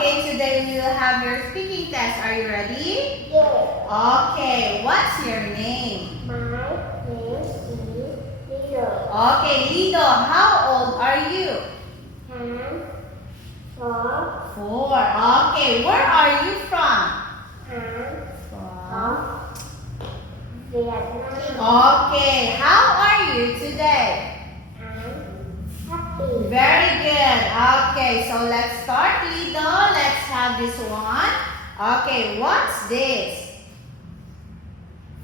Okay, today we will have your speaking test. Are you ready? Yes. Okay, what's your name? My name is Lido. Okay, Lido, how old are you? I'm 4. 4. Okay, where are you from? I'm From. Vietnam. Okay, how are you today? I'm happy. Very good. Okay, so let's start, Lido. Let's have this one. Okay, what's this?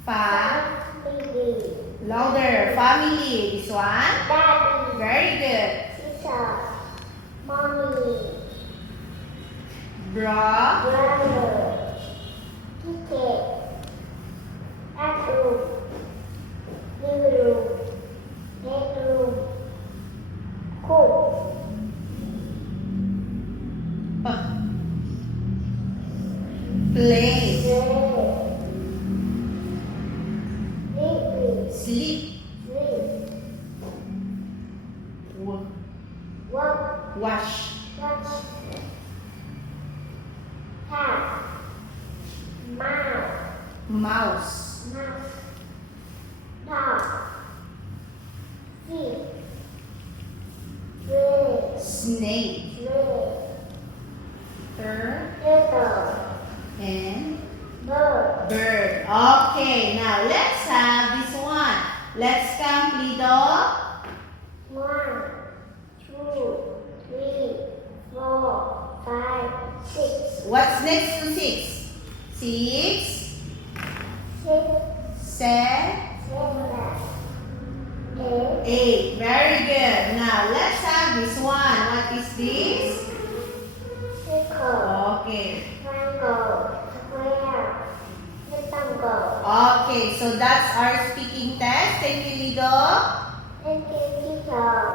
Baby. Louder. Family. This one. Daddy. Very good. Sister. Mommy. Bra. Brother. Ticket. Bedroom. Living room. Bedroom. Cook. Play. Play. Sleep. Sleep. Work. Wash. Watch. Have. Mouth. Mouse. Mouse. Dog. Sheep. Red. Snake. Red. Turtle. Turtle. And Bird. bird. Okay, now let's have this one. Let's count, Lido. 1, 2, 3, 4, 5, 6. What's next to 6? 6, 6, 7, 7, 8. 8. Very good. Now let's have this one. What is this? Circle. Okay. Triangle. Square. Rectangle. Okay, so that's our speaking test. Thank you, Lido. Thank you, teacher.